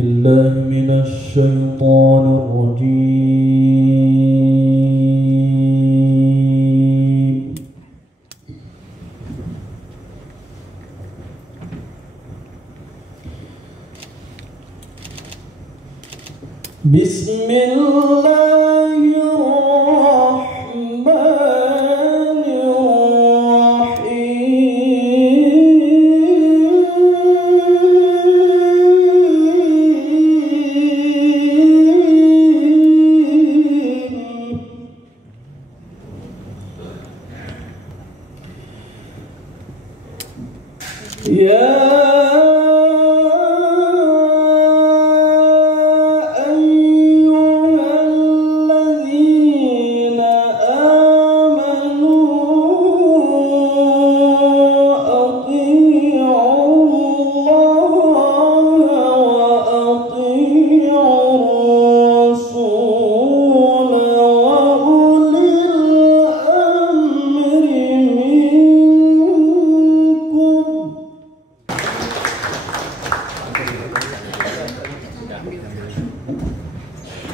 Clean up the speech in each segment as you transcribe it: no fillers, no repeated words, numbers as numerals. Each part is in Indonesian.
بالله من الشيطان الرجيم. بسم الله الرحمن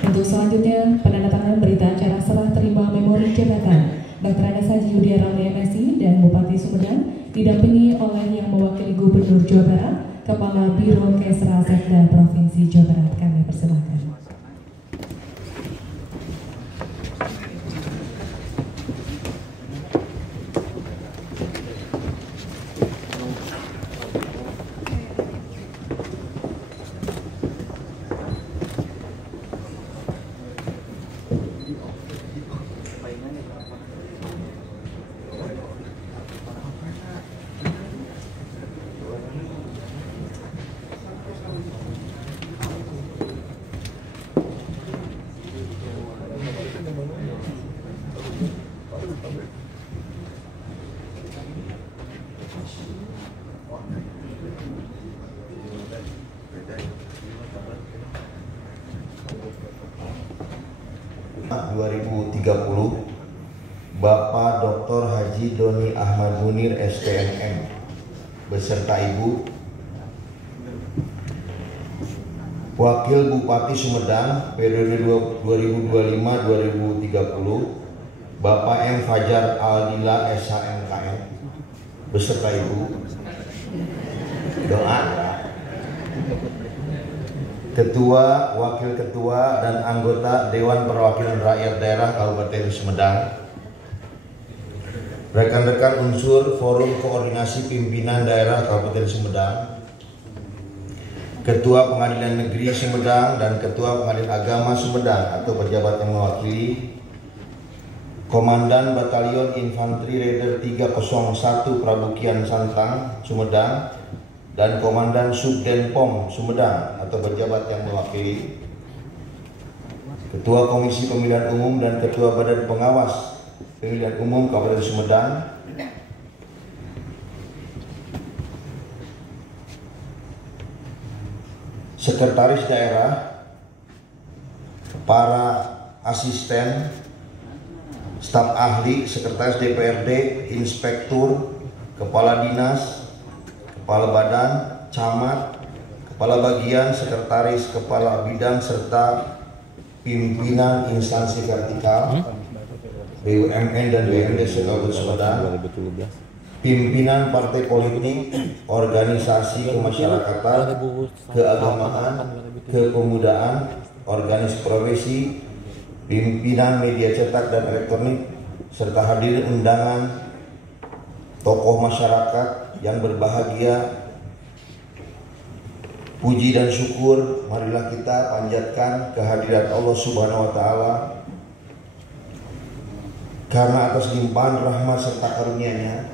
Untuk selanjutnya, penandatanganan berita acara serah terima memori jabatan Dr. Andes Haji Yudiara MSI dan Bupati Sumedang didampingi oleh yang mewakili Gubernur Jawa Barat, Kepala Biro Kesra Sekda Provinsi Jawa Barat. Kami persilahkan. Tahun 2030 Bapak Dr. Haji Doni Ahmad Munir SPNM beserta Ibu, Wakil Bupati Sumedang periode 2025-2030 Bapak M. Fajar Aldila SHMKM beserta Ibu. Doa. Ketua, Wakil Ketua, dan anggota Dewan Perwakilan Rakyat Daerah Kabupaten Sumedang, rekan-rekan unsur Forum Koordinasi Pimpinan Daerah Kabupaten Sumedang, Ketua Pengadilan Negeri Sumedang dan Ketua Pengadilan Agama Sumedang atau pejabat yang mewakili, Komandan Batalion Infanteri Raider 301 Prabukian Santang Sumedang, dan Komandan Subdenpom Sumedang atau pejabat yang mewakili, Ketua Komisi Pemilihan Umum dan Ketua Badan Pengawas Pemilihan Umum Kabupaten Sumedang, Sekretaris Daerah, para asisten, staf ahli, sekretaris DPRD, inspektur, kepala dinas, kepala badan, camat, kepala bagian, sekretaris, kepala bidang, serta pimpinan instansi vertikal, BUMN dan BUMD Kabupaten Sumedang, pimpinan partai politik, organisasi kemasyarakatan, keagamaan, kepemudaan, organisasi profesi, pimpinan media cetak dan elektronik, serta hadirin undangan, tokoh masyarakat yang berbahagia. Puji dan syukur marilah kita panjatkan kehadirat Allah Subhanahu wa taala, karena atas limpahan rahmat serta karunia-Nya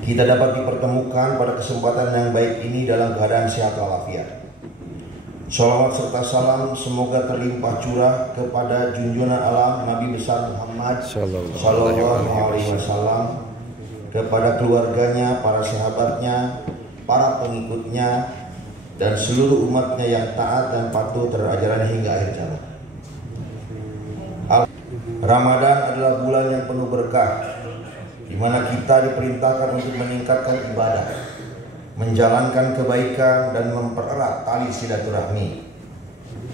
kita dapat dipertemukan pada kesempatan yang baik ini dalam keadaan sehat walafiat. Sholawat serta salam semoga terlimpah curah kepada junjungan alam Nabi besar Muhammad Sallallahu Alaihi Wasallam, kepada keluarganya, para sahabatnya, para pengikutnya, dan seluruh umatnya yang taat dan patuh terhadap ajaran hingga akhir zaman. Ramadan adalah bulan yang penuh berkah, di mana kita diperintahkan untuk meningkatkan ibadah, menjalankan kebaikan, dan mempererat tali silaturahmi.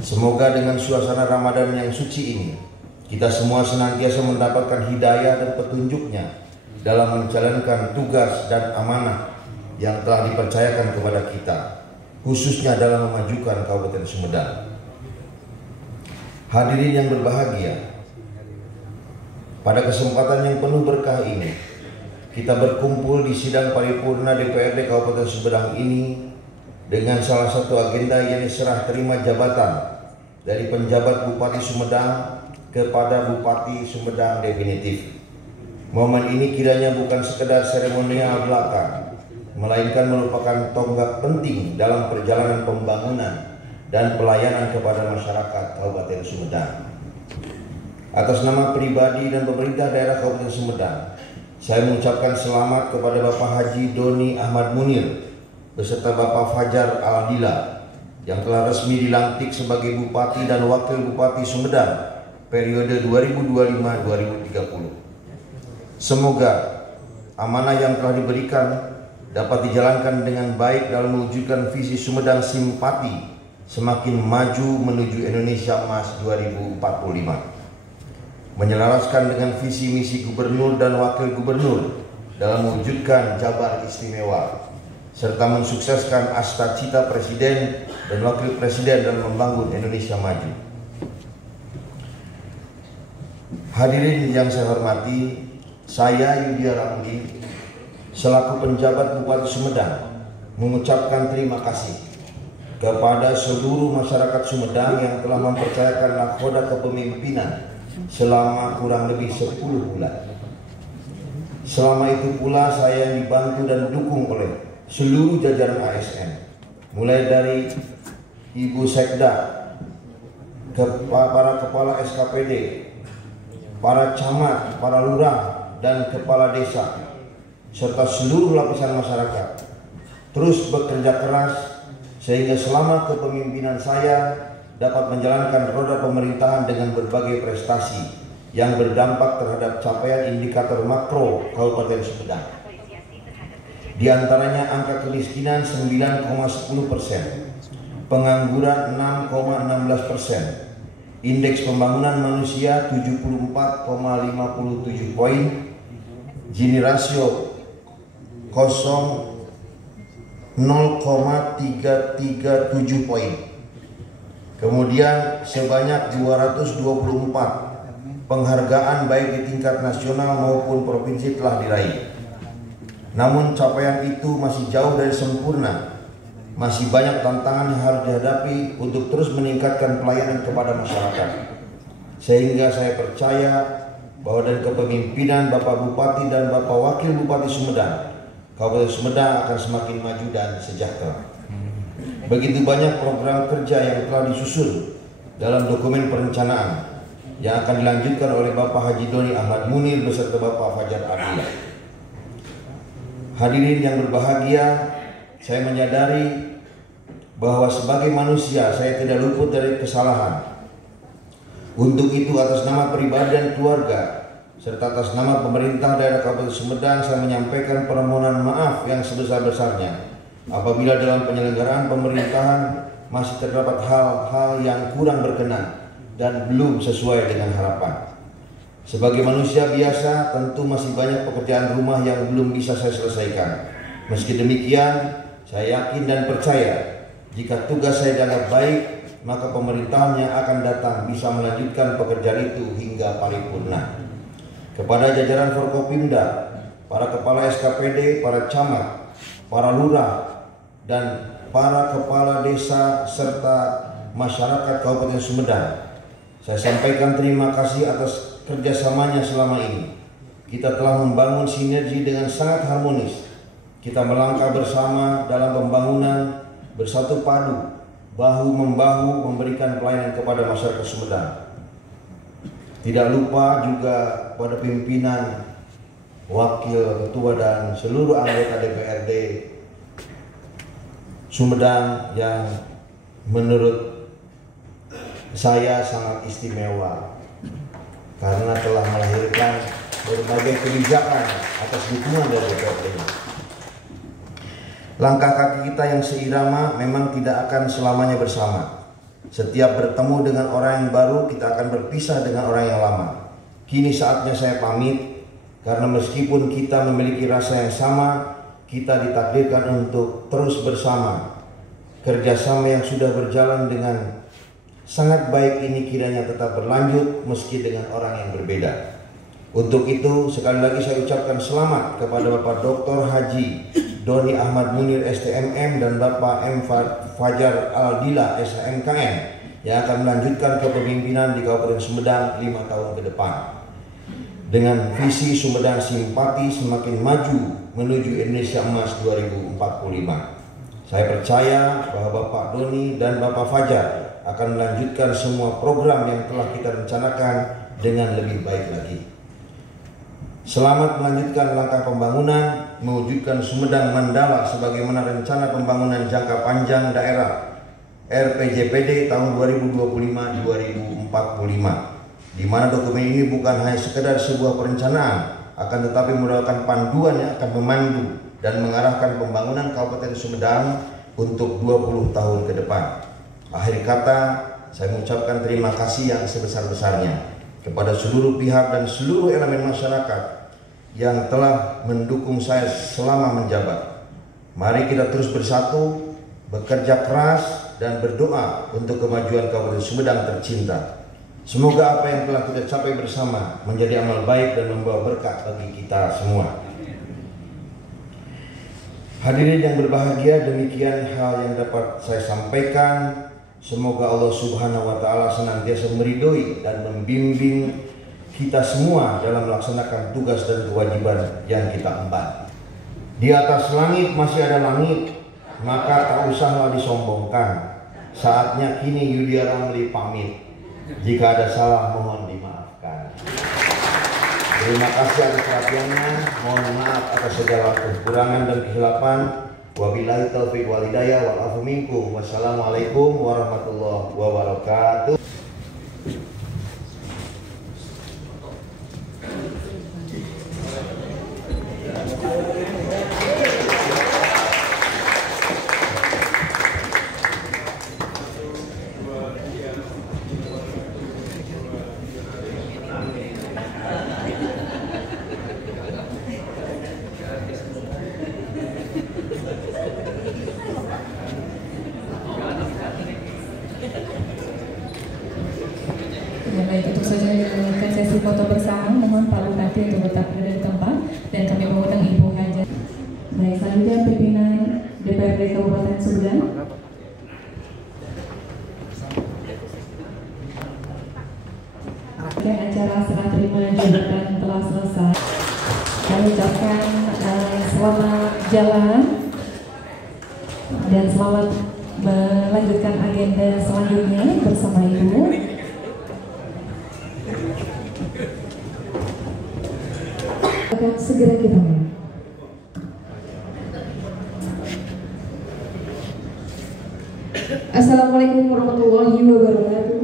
Semoga dengan suasana Ramadan yang suci ini, kita semua senantiasa mendapatkan hidayah dan petunjuknya dalam menjalankan tugas dan amanah yang telah dipercayakan kepada kita, khususnya dalam memajukan Kabupaten Sumedang. Hadirin yang berbahagia, pada kesempatan yang penuh berkah ini, kita berkumpul di sidang paripurna DPRD Kabupaten Sumedang ini dengan salah satu agenda, yakni serah terima jabatan dari penjabat Bupati Sumedang kepada Bupati Sumedang definitif. Momen ini kiranya bukan sekedar seremonial belaka, melainkan merupakan tonggak penting dalam perjalanan pembangunan dan pelayanan kepada masyarakat Kabupaten Sumedang. Atas nama pribadi dan pemerintah daerah Kabupaten Sumedang, saya mengucapkan selamat kepada Bapak Haji Doni Ahmad Munir beserta Bapak Fajar Aldila yang telah resmi dilantik sebagai Bupati dan Wakil Bupati Sumedang periode 2025-2030. Semoga amanah yang telah diberikan dapat dijalankan dengan baik dalam mewujudkan visi Sumedang Simpati semakin maju menuju Indonesia Emas 2045, menyelaraskan dengan visi misi gubernur dan wakil gubernur dalam mewujudkan Jabar Istimewa, serta mensukseskan cita presiden dan wakil presiden dalam membangun Indonesia maju. Hadirin yang saya hormati, saya Yudhya Ramli selaku penjabat Bupati Sumedang mengucapkan terima kasih kepada seluruh masyarakat Sumedang yang telah mempercayakan nakoda kepemimpinan selama kurang lebih 10 bulan. Selama itu pula saya dibantu dan didukung oleh seluruh jajaran ASN, mulai dari Ibu Sekda, para kepala SKPD, para camat, para lurah, dan kepala desa, serta seluruh lapisan masyarakat terus bekerja keras sehingga selama kepemimpinan saya dapat menjalankan roda pemerintahan dengan berbagai prestasi yang berdampak terhadap capaian indikator makro Kabupaten Sumedang. Di antaranya angka kemiskinan 9,10%, pengangguran 6,16%, indeks pembangunan manusia 74,57 poin, Gini rasio 0,337 poin. Kemudian sebanyak 224 penghargaan baik di tingkat nasional maupun provinsi telah diraih. Namun capaian itu masih jauh dari sempurna. Masih banyak tantangan yang harus dihadapi untuk terus meningkatkan pelayanan kepada masyarakat. Sehingga saya percaya bahwa dari kepemimpinan Bapak Bupati dan Bapak Wakil Bupati Sumedang, Kabupaten Sumedang akan semakin maju dan sejahtera. Begitu banyak program kerja yang telah disusun dalam dokumen perencanaan yang akan dilanjutkan oleh Bapak Haji Doni Ahmad Munir beserta Bapak Fajar Aldila. Hadirin yang berbahagia, saya menyadari bahwa sebagai manusia saya tidak luput dari kesalahan. Untuk itu atas nama pribadi dan keluarga serta atas nama pemerintah daerah Kabupaten Sumedang saya menyampaikan permohonan maaf yang sebesar-besarnya apabila dalam penyelenggaraan pemerintahan masih terdapat hal-hal yang kurang berkenan dan belum sesuai dengan harapan. Sebagai manusia biasa tentu masih banyak pekerjaan rumah yang belum bisa saya selesaikan. Meski demikian, saya yakin dan percaya jika tugas saya dianggap baik, maka pemerintahannya akan datang bisa melanjutkan pekerjaan itu hingga paripurna. Kepada jajaran Forkopimda, para kepala SKPD, para camat, para lurah, dan para kepala desa serta masyarakat Kabupaten Sumedang, saya sampaikan terima kasih atas kerjasamanya selama ini. Kita telah membangun sinergi dengan sangat harmonis. Kita melangkah bersama dalam pembangunan, bersatu padu, bahu-membahu memberikan pelayanan kepada masyarakat Sumedang. Tidak lupa juga pada pimpinan, wakil ketua dan seluruh anggota DPRD Sumedang yang menurut saya sangat istimewa karena telah melahirkan berbagai kebijakan atas dukungan dari DPRD. Langkah kaki kita yang seirama memang tidak akan selamanya bersama. Setiap bertemu dengan orang yang baru, kita akan berpisah dengan orang yang lama. Kini saatnya saya pamit, karena meskipun kita memiliki rasa yang sama, kita ditakdirkan untuk terus bersama. Kerjasama yang sudah berjalan dengan sangat baik ini kiranya tetap berlanjut meski dengan orang yang berbeda. Untuk itu, sekali lagi saya ucapkan selamat kepada Bapak Dr. Haji Doni Ahmad Munir STMM dan Bapak M. Fajar Aldila SHMKM yang akan melanjutkan kepemimpinan di Kabupaten Sumedang 5 tahun ke depan. Dengan visi Sumedang Simpati semakin maju menuju Indonesia Emas 2045. Saya percaya bahwa Bapak Doni dan Bapak Fajar akan melanjutkan semua program yang telah kita rencanakan dengan lebih baik lagi. Selamat melanjutkan langkah pembangunan, mewujudkan Sumedang Mandala sebagaimana rencana pembangunan jangka panjang daerah RPJPD tahun 2025-2045, di mana dokumen ini bukan hanya sekedar sebuah perencanaan, akan tetapi merupakan panduan yang akan memandu dan mengarahkan pembangunan Kabupaten Sumedang untuk 20 tahun ke depan. Akhir kata, saya mengucapkan terima kasih yang sebesar-besarnya kepada seluruh pihak dan seluruh elemen masyarakat yang telah mendukung saya selama menjabat. Mari kita terus bersatu, bekerja keras dan berdoa untuk kemajuan Kabupaten Sumedang tercinta. Semoga apa yang telah kita capai bersama menjadi amal baik dan membawa berkah bagi kita semua. Hadirin yang berbahagia, demikian hal yang dapat saya sampaikan. Semoga Allah Subhanahu wa Ta'ala senantiasa meridhoi dan membimbing kita semua dalam melaksanakan tugas dan kewajiban yang kita emban. Di atas langit masih ada langit, maka tak usahlah disombongkan. Saatnya kini Yudi Ramli pamit. Jika ada salah mohon dimaafkan. Terima kasih atas perhatiannya. Mohon maaf atas segala kekurangan dan kesilapan. Wabillahi taufiq wal hidayah wal afu minkum. Wassalamualaikum warahmatullahi wabarakatuh. Baik, untuk saja dilanjutkan sesi foto bersama. Mohon Pak Bupati untuk tetap berada di tempat dan kami mengundang Ibu Haja. Baik, selanjutnya pimpinan DPRD Kabupaten Sumedang. Acara serah terima jabatan telah selesai. Kami ucapkan selamat jalan dan selamat melanjutkan agenda selanjutnya bersama Ibu. Akan segera kita mulai. Assalamualaikum warahmatullahi wabarakatuh.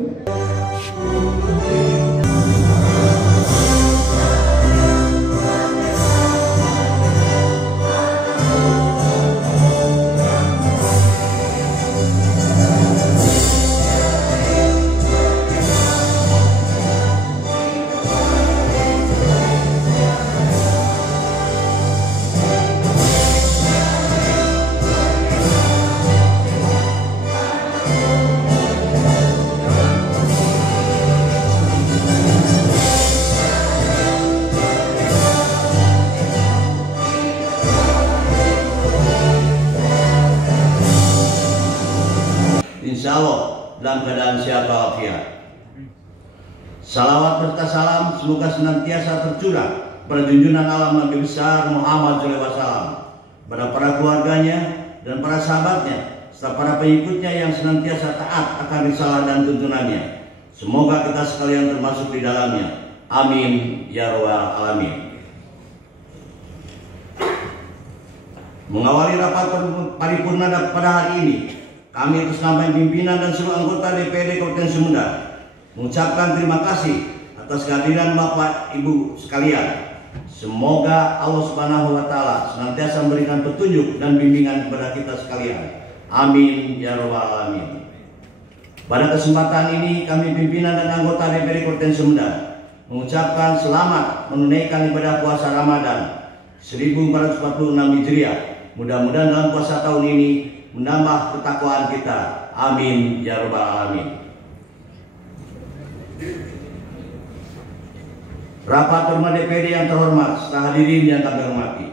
dalam keadaan sehat walafiat. Salawat serta salam semoga senantiasa tercurah pada junjungan alam Nabi besar Muhammad SAW, pada para keluarganya dan para sahabatnya serta para pengikutnya yang senantiasa taat akan risalah dan tuntunannya. Semoga kita sekalian termasuk di dalamnya. Amin ya rabbal alamin. Mengawali rapat paripurna pada hari ini, kami atas nama pimpinan dan seluruh anggota DPRD Kabupaten Sumedang mengucapkan terima kasih atas kehadiran Bapak Ibu sekalian. Semoga Allah Subhanahu wa Ta'ala senantiasa memberikan petunjuk dan bimbingan kepada kita sekalian. Amin ya rabbal alamin. Pada kesempatan ini, kami pimpinan dan anggota DPRD Kabupaten Sumedang mengucapkan selamat menunaikan ibadah puasa Ramadan 1446 Hijriah. Mudah-mudahan dalam puasa tahun ini menambah ketakwaan kita. Amin ya rabbal alamin. Rapat Perma DPD yang terhormat, serta hadirin yang kami hormati,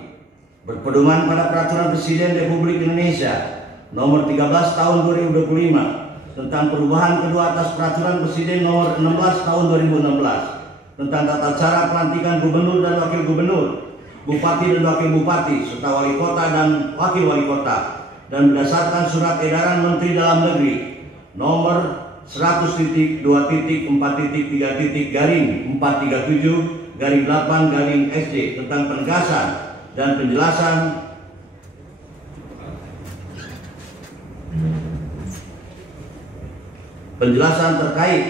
berpedoman pada Peraturan Presiden Republik Indonesia Nomor 13 Tahun 2025 tentang perubahan kedua atas Peraturan Presiden Nomor 16 Tahun 2016 tentang tata cara pelantikan gubernur dan wakil gubernur, bupati dan wakil bupati, serta wali kota dan wakil wali kota, dan berdasarkan surat edaran Menteri Dalam Negeri nomor 100.2.3.437/8/SD tentang penegasan dan penjelasan terkait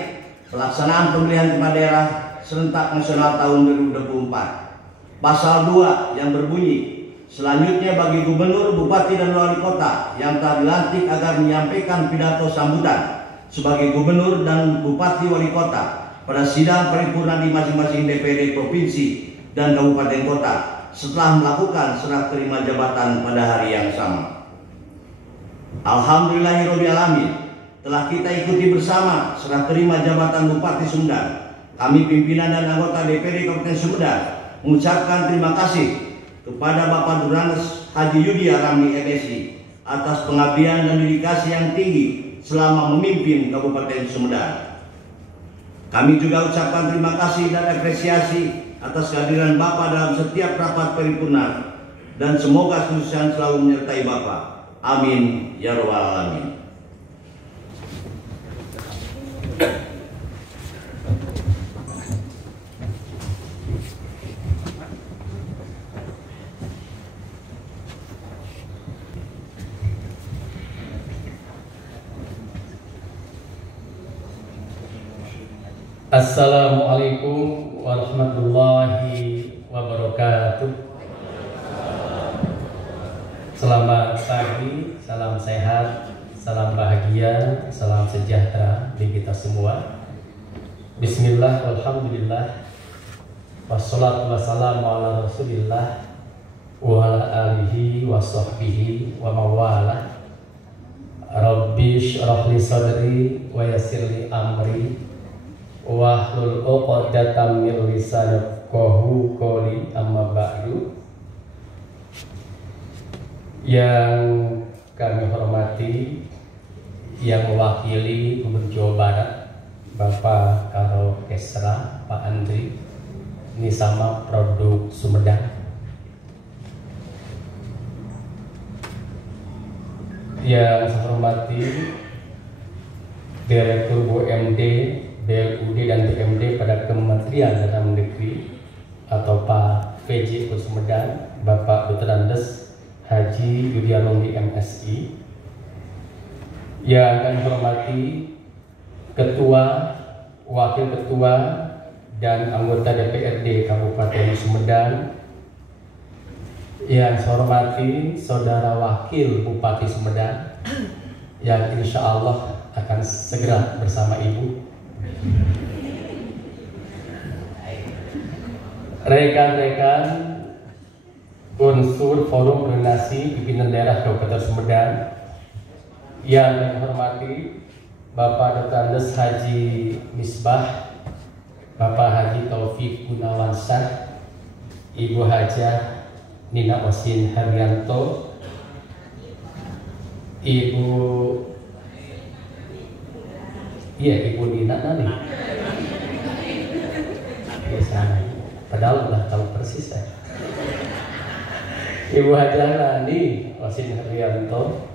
pelaksanaan pemilihan kepala daerah serentak nasional tahun 2024. Pasal 2 yang berbunyi, selanjutnya bagi gubernur, bupati, dan wali kota yang telah dilantik agar menyampaikan pidato sambutan sebagai gubernur dan bupati wali kota pada sidang paripurna di masing-masing DPD provinsi dan kabupaten kota setelah melakukan serah terima jabatan pada hari yang sama. Alhamdulillahirabbil alamin, telah kita ikuti bersama serah terima jabatan Bupati Sumedang. Kami pimpinan dan anggota DPD Kabupaten Sumedang mengucapkan terima kasih kepada Bapak Duranes Haji Yudi Ramli MSI atas pengabdian dan dedikasi yang tinggi selama memimpin Kabupaten Sumedang. Kami juga ucapkan terima kasih dan apresiasi atas kehadiran Bapak dalam setiap rapat paripurna, dan semoga kesuksesan selalu menyertai Bapak. Amin ya rabbal alamin. Assalamualaikum warahmatullahi wabarakatuh. Selamat pagi, salam sehat, salam bahagia, salam sejahtera di kita semua. Bismillah, alhamdulillah, wassalatu wassalamu ala rasulillah wa ala alihi wa sahbihi wa mawalah. Rabbi shrah li sadri wa yassir li amri wahlul 'uqdatam min lisani yafqahu qawli. Amma ba'du. Yang kami hormati yang mewakili Gubernur Jawa Barat Bapak Karo Kesra Pak Andri Nisama Produk Sumedang, yang saya hormati Direktur BUMD, BLUD dan BMD pada Kementerian Dalam Negeri atau Pak VJ Sumedang, Bapak Dr. Andes Haji Yudi Ramli MSI, yang kami hormati Ketua, Wakil Ketua, dan anggota DPRD Kabupaten Sumedang, yang saya hormati Saudara Wakil Bupati Sumedang yang insya Allah akan segera bersama Ibu, rekan-rekan unsur Forum Koordinasi Pimpinan Daerah Kabupaten Sumedang yang kami hormati Bapak Dr. Andes Haji Misbah, Bapak Haji Taufik Gunawansah, Ibu Hajah Nina Osin Haryanto, Ibu Iya, Ibu Nina nanti. Biasa. Padahal udah tahu persis ya. Ibu Hajar Nani Wasin Haryanto,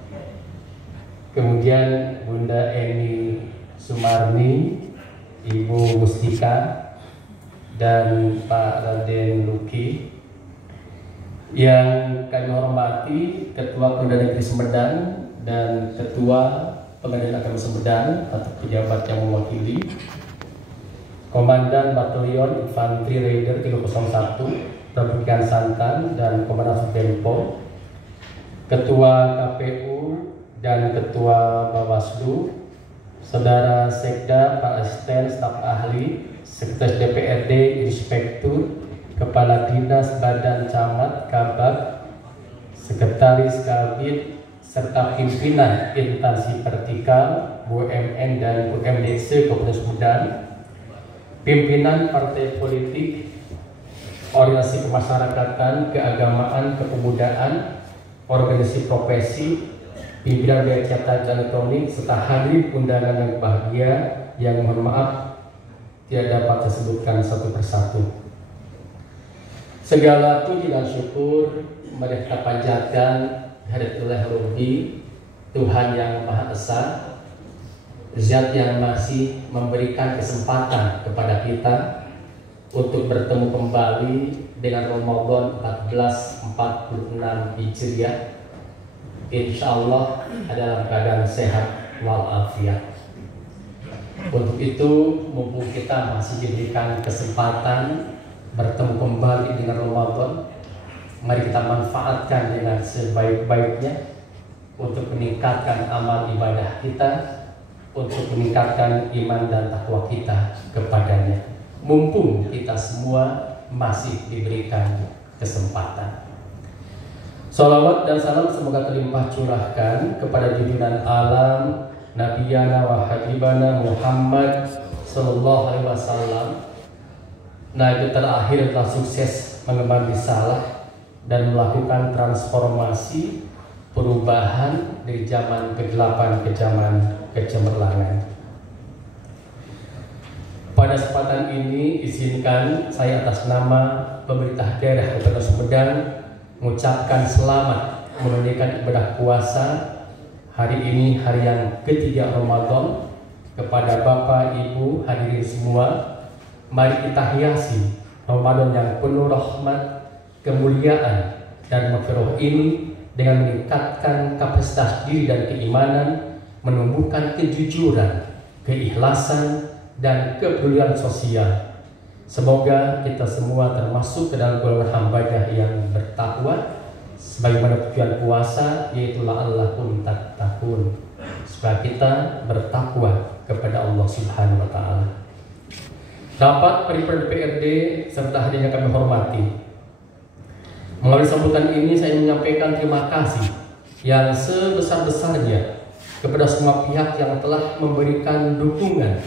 kemudian Bunda Eni Sumarni, Ibu Mustika, dan Pak Raden Luki. Yang kami hormati Ketua Pemuda Negeri Sumedang dan Ketua Pengadilan Agama Sumedang atau pejabat yang mewakili, Komandan Batalion Infanteri Raider 301 Perbukian Santan dan Komandan Dempo, Ketua KPU dan Ketua Bawaslu, Saudara Sekda, Pak Asisten, Staf Ahli, Sekretaris DPRD, Inspektur, Kepala Dinas Badan Camat, Kabag, Sekretaris Kabid, serta pimpinan instansi vertikal, BUMN dan BUMDC Kabupaten Sumedang, pimpinan partai politik, organisasi kemasyarakatan, keagamaan, kepemudaan, organisasi profesi, pimpinan media cetak dan elektronik, serta hadirin undangan yang bahagia yang mohon maaf tidak dapat disebutkan satu persatu. Segala puji dan syukur mereka panjatkan hadirat Rabbi, Tuhan yang Maha Esa, Zat yang masih memberikan kesempatan kepada kita untuk bertemu kembali dengan Ramadan 1446 Hijriah, insya Allah dalam keadaan sehat walafiat. Untuk itu, mumpung kita masih diberikan kesempatan bertemu kembali dengan Ramadan, mari kita manfaatkan dengan sebaik-baiknya untuk meningkatkan amal ibadah kita, untuk meningkatkan iman dan takwa kita kepadanya. Mumpung kita semua masih diberikan kesempatan. Salawat dan salam semoga terlimpah curahkan kepada junjungan alam Nabiyana wa Habibana Muhammad Sallallahu Alaihi Wasallam. Nabi terakhir telah sukses mengemban risalah dan melakukan transformasi perubahan dari zaman kegelapan ke zaman kecemerlangan. Pada kesempatan ini izinkan saya atas nama pemerintah daerah Kabupaten Sumedang mengucapkan selamat menunaikan ibadah puasa hari ini, hari yang ketiga Ramadan, kepada Bapak Ibu hadirin semua. Mari kita hiasi Ramadan yang penuh rahmat, kemuliaan dan maghfirah ini dengan meningkatkan kapasitas diri dan keimanan, menumbuhkan kejujuran, keikhlasan dan kepedulian sosial. Semoga kita semua termasuk ke dalam golongan hambanya yang bertakwa, sebagaimana tujuan puasa yaitu la'allakum tattaqun, supaya kita bertakwa kepada Allah Subhanahu wa taala. Rapat Paripurna DPRD serta hadirin yang kami hormati, melalui sambutan ini saya menyampaikan terima kasih yang sebesar-besarnya kepada semua pihak yang telah memberikan dukungan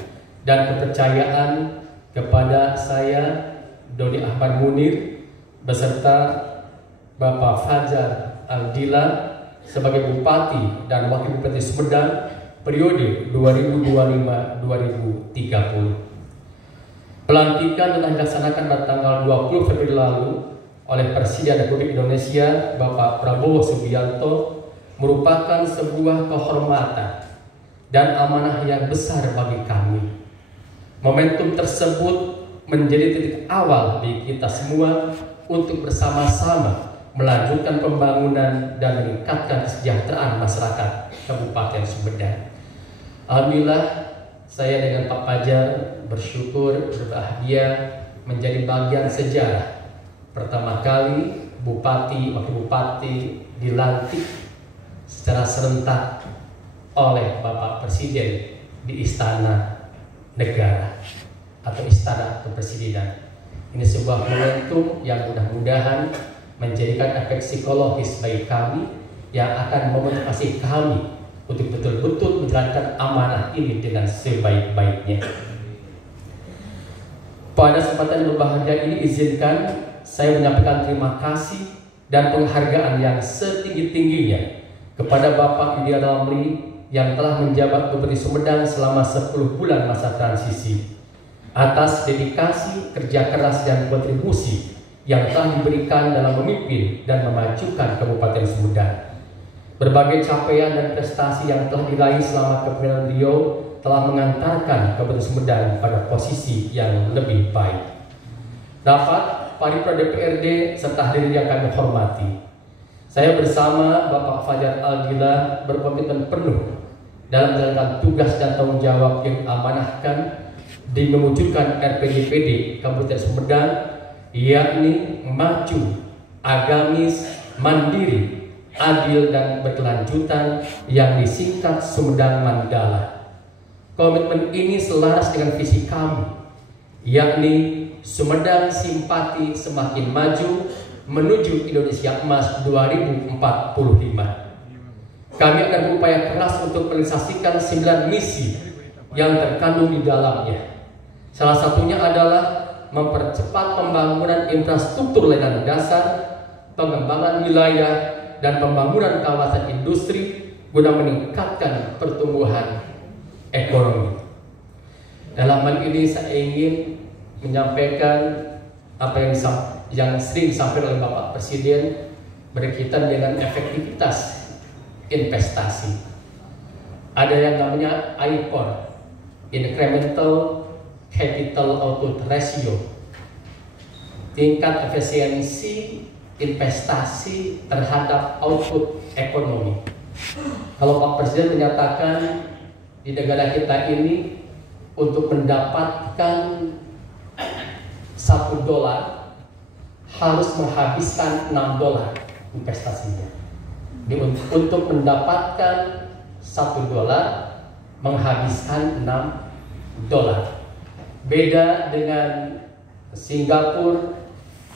dan kepercayaan kepada saya, Doni Ahmad Munir, beserta Bapak Fajar Aldila sebagai Bupati dan Wakil Bupati Sumedang periode 2025-2030. Pelantikan telah dilaksanakan pada tanggal 20 Februari lalu oleh Presiden Republik Indonesia Bapak Prabowo Subianto, merupakan sebuah kehormatan dan amanah yang besar bagi kami. Momentum tersebut menjadi titik awal bagi kita semua untuk bersama-sama melanjutkan pembangunan dan meningkatkan kesejahteraan masyarakat Kabupaten Sumedang. Alhamdulillah, saya dengan Pak Fajar bersyukur berbahagia menjadi bagian sejarah. Pertama kali Bupati, Wakil Bupati dilantik secara serentak oleh Bapak Presiden di Istana Negara atau Istana Kepresidenan. Ini sebuah momentum yang mudah-mudahan menjadikan efek psikologis bagi kami yang akan memotivasi kami untuk betul-betul menjalankan amanah ini dengan sebaik-baiknya. Pada kesempatan yang berbahagia ini izinkan saya menyampaikan terima kasih dan penghargaan yang setinggi-tingginya kepada Bapak Yudi Ramli, yang telah menjabat Bupati Sumedang selama 10 bulan masa transisi, atas dedikasi, kerja keras, dan kontribusi yang telah diberikan dalam memimpin dan memajukan Kabupaten Sumedang. Berbagai capaian dan prestasi yang telah diraih selama kepemimpinan beliau telah mengantarkan Kabupaten Sumedang pada posisi yang lebih baik. Rapat Paripurna DPRD serta hadirin yang kami hormati, saya bersama Bapak Fajar Aldila berkomitmen penuh dalam menjalankan tugas dan tanggung jawab yang amanahkan di mewujudkan RPJPD Kabupaten Sumedang, yakni maju, agamis, mandiri, adil, dan berkelanjutan yang disingkat Sumedang Mandala. Komitmen ini selaras dengan visi kami, yakni Sumedang Simpati Semakin Maju menuju Indonesia Emas 2045. Kami akan berupaya keras untuk merealisasikan 9 misi yang terkandung di dalamnya. Salah satunya adalah mempercepat pembangunan infrastruktur layanan dasar, pengembangan wilayah, dan pembangunan kawasan industri guna meningkatkan pertumbuhan ekonomi. Dalam hal ini saya ingin menyampaikan apa yang sering disampaikan oleh Bapak Presiden berkaitan dengan efektivitas investasi. Ada yang namanya ICOR, Incremental Capital Output Ratio, tingkat efisiensi investasi terhadap output ekonomi. Kalau Pak Presiden menyatakan di negara kita ini untuk mendapatkan $1 harus menghabiskan $6 investasinya. Untuk mendapatkan $1 menghabiskan $6. Beda dengan Singapura,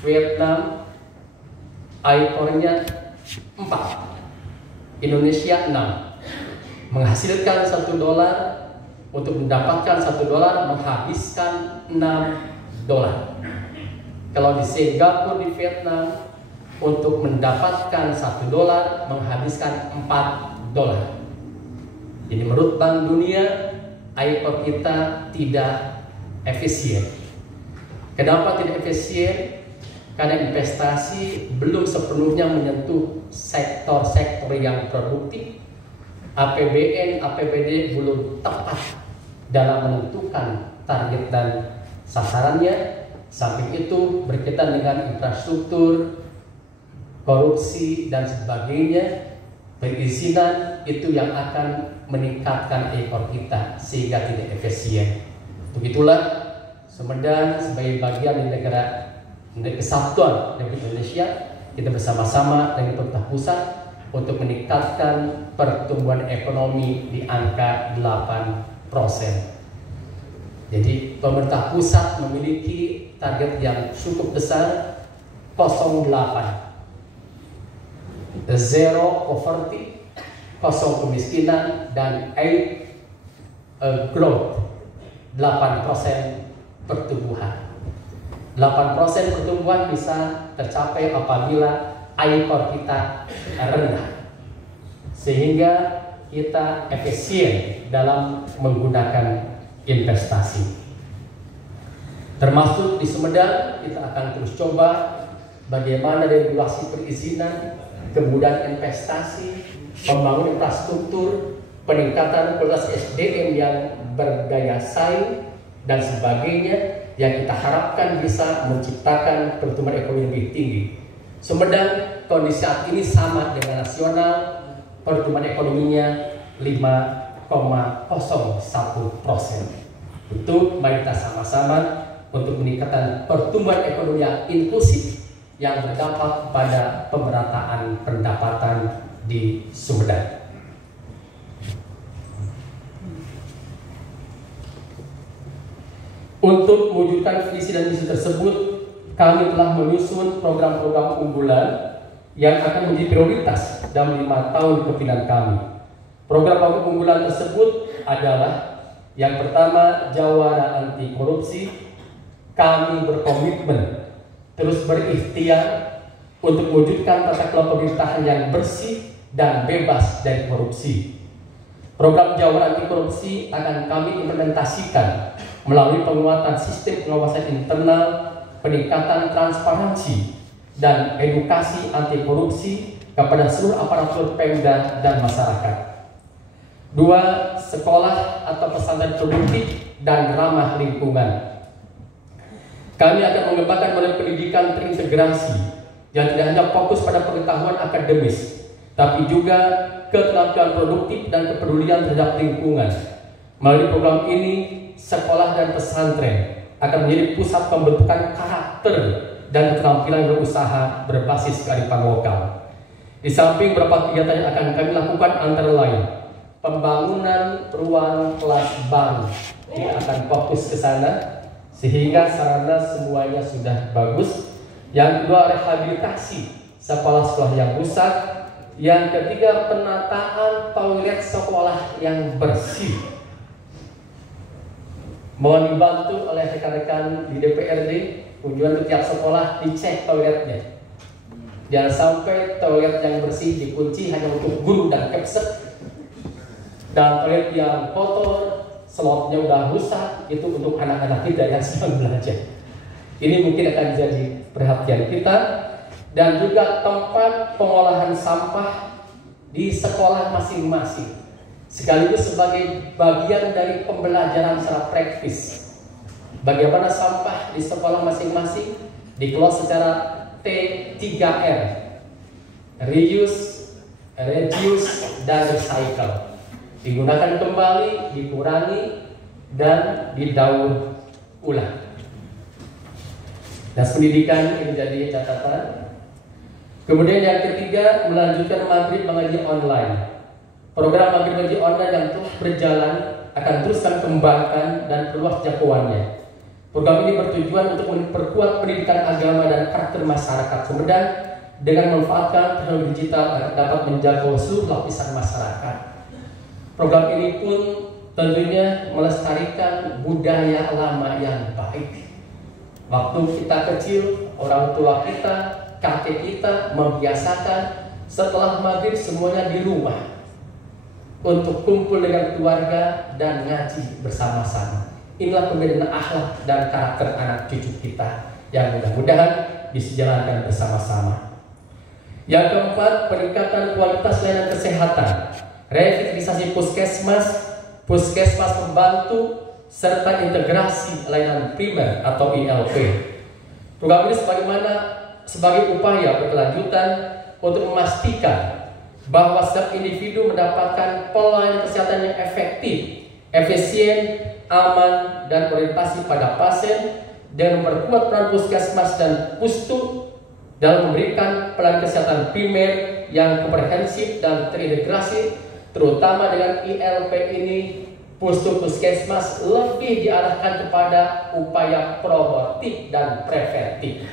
Vietnam, ICOR-nya 4, Indonesia 6. Menghasilkan $1, untuk mendapatkan $1 menghabiskan $6. Kalau di Singapura, di Vietnam, untuk mendapatkan $1 menghabiskan $4. Jadi menurut Bank Dunia, ICOR kita tidak efisien. Kenapa tidak efisien? Karena investasi belum sepenuhnya menyentuh sektor-sektor yang produktif. APBN, APBD belum tepat dalam menentukan target dan sasarannya. Samping itu berkaitan dengan infrastruktur, korupsi, dan sebagainya, perizinan itu yang akan meningkatkan ekor kita sehingga tidak efisien. Begitulah Sumedang sebagai bagian dari negara kesatuan Republik Indonesia, kita bersama-sama dengan pemerintah pusat untuk meningkatkan pertumbuhan ekonomi di angka 8%. Jadi pemerintah pusat memiliki target yang cukup besar, 08. Zero poverty, kosong kemiskinan, dan growth, 8% pertumbuhan. 8% pertumbuhan bisa tercapai apabila ICOR kita rendah, sehingga kita efisien dalam menggunakan investasi. Termasuk di Sumedang, kita akan terus coba bagaimana regulasi perizinan, kemudahan investasi, pembangunan infrastruktur, peningkatan kualitas SDM yang berdaya saing, dan sebagainya yang kita harapkan bisa menciptakan pertumbuhan ekonomi lebih tinggi. Sumedang kondisi saat ini sama dengan nasional, pertumbuhan ekonominya 5,01%. Itu mari kita sama-sama untuk meningkatkan pertumbuhan ekonomi yang inklusif yang berdampak pada pemerataan pendapatan di Sumedang. Untuk mewujudkan visi dan misi tersebut, kami telah menyusun program-program unggulan yang akan menjadi prioritas dalam 5 tahun kepemimpinan kami. Program-program unggulan tersebut adalah yang pertama, Jawara Anti Korupsi. Kami berkomitmen terus berikhtiar untuk mewujudkan tata kelola pemerintahan yang bersih dan bebas dari korupsi. Program Jawa Anti Korupsi akan kami implementasikan melalui penguatan sistem pengawasan internal, peningkatan transparansi, dan edukasi anti korupsi kepada seluruh aparatur Pemda dan masyarakat. 2. Sekolah atau pesantren produktif dan ramah lingkungan. Kami akan mengembangkan model pendidikan terintegrasi yang tidak hanya fokus pada pengetahuan akademis, tapi juga keterampilan produktif dan kepedulian terhadap lingkungan. Melalui program ini, sekolah dan pesantren akan menjadi pusat pembentukan karakter dan keterampilan berusaha berbasis kearifan lokal. Di samping beberapa kegiatan yang akan kami lakukan antara lain pembangunan ruang kelas baru, kita akan fokus ke sana sehingga sarana semuanya sudah bagus. Yang kedua, rehabilitasi sekolah-sekolah yang rusak. Yang ketiga, penataan toilet sekolah yang bersih. Mohon dibantu oleh rekan-rekan di DPRD, kunjungan ke tiap sekolah dicek toiletnya. Jangan sampai toilet yang bersih dikunci hanya untuk guru dan kepsek, dan toilet yang kotor, slotnya udah rusak, itu untuk anak-anak kita yang sedang belajar. Ini mungkin akan jadi perhatian kita. Dan juga tempat pengolahan sampah di sekolah masing-masing, sekaligus sebagai bagian dari pembelajaran secara praktis. Bagaimana sampah di sekolah masing-masing dikelola secara T3R, reuse, reduce, dan recycle. Digunakan kembali, dikurangi, dan didaur ulang. Dan pendidikan ini jadi catatan. Kemudian yang ketiga, melanjutkan maghrib mengaji online. Program maghrib mengaji online yang telah berjalan akan terus kami kembangkan dan perluas jangkauannya. Program ini bertujuan untuk memperkuat pendidikan agama dan karakter masyarakat Sumedang dengan memanfaatkan teknologi digital agar dapat menjangkau seluruh lapisan masyarakat. Program ini pun tentunya melestarikan budaya lama yang baik. Waktu kita kecil, orang tua kita, kakek kita membiasakan setelah maghrib semuanya di rumah untuk kumpul dengan keluarga dan ngaji bersama-sama. Inilah pembinaan akhlak dan karakter anak cucu kita yang mudah-mudahan bisa dijalankan bersama-sama. Yang keempat, peningkatan kualitas layanan kesehatan, revitalisasi puskesmas, puskesmas pembantu, serta integrasi layanan primer atau ILP. Program ini sebagai upaya berkelanjutan untuk memastikan bahwa setiap individu mendapatkan pelayanan kesehatan yang efektif, efisien, aman, dan orientasi pada pasien, dan memperkuat peran puskesmas dan pustu dalam memberikan pelayanan kesehatan primer yang komprehensif dan terintegrasi, terutama dengan ILP ini. Pustu puskesmas lebih diarahkan kepada upaya promotif dan preventif.